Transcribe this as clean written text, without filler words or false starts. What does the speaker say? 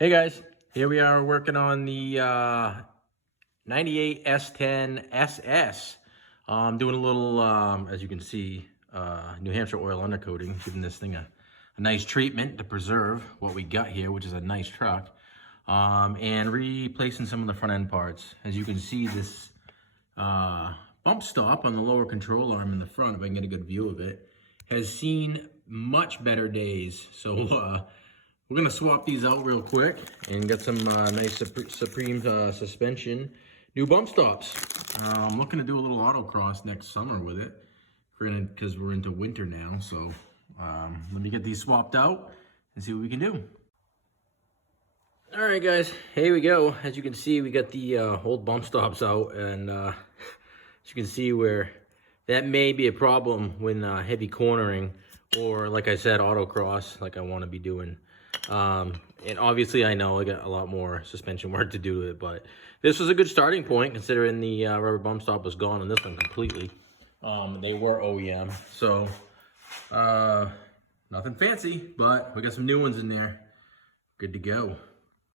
Hey guys, here we are working on the 98 S10 SS. Doing a little, as you can see, New Hampshire oil undercoating, giving this thing a nice treatment to preserve what we got here, which is a nice truck, and replacing some of the front end parts. As you can see, this bump stop on the lower control arm in the front, if I can get a good view of it, has seen much better days. So we're gonna swap these out real quick and get some nice Supreme suspension, new bump stops. I'm looking to do a little autocross next summer with it, because we're into winter now. So let me get these swapped out and see what we can do. All right, guys, here we go. As you can see, we got the old bump stops out, and as you can see where that may be a problem when heavy cornering, or like I said, autocross, like I want to be doing. And obviously I know I got a lot more suspension work to do with it, but this was a good starting point considering the rubber bump stop was gone on this one completely. They were OEM, so nothing fancy, but we got some new ones in there. Good to go.